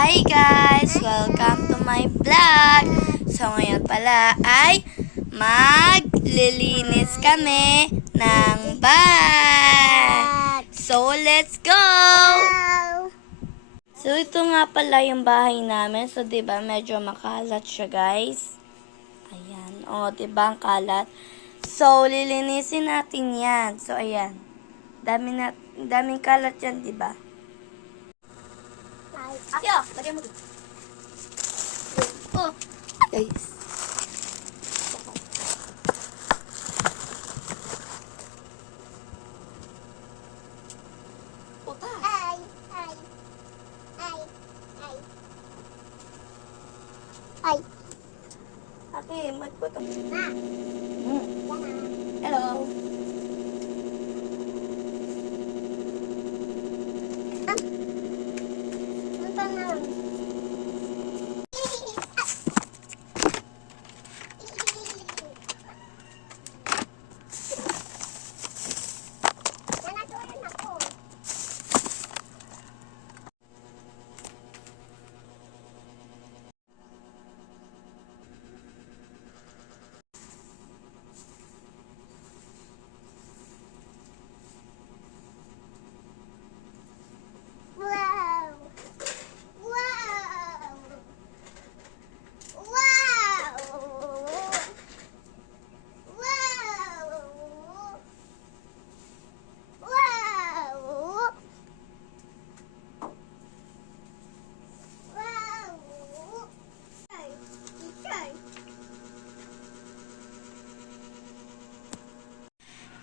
Hi guys! Welcome to my vlog! So ngayon pala ay maglilinis kami ng bahay! So let's go! So ito nga pala yung bahay namin. So 'di ba medyo makalat siya guys. Ayan, oh 'di ba ang kalat. So lilinisin natin 'yan. So ayan. Daming kalat 'yan, 'di ba? Ate, lagyan mo dito. Oh, guys. Puta. Ay. Ate, magputo. Hello.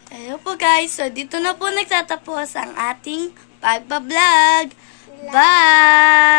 Hello po guys, so dito na po nagtatapos ang ating pagpa-vlog. Bye!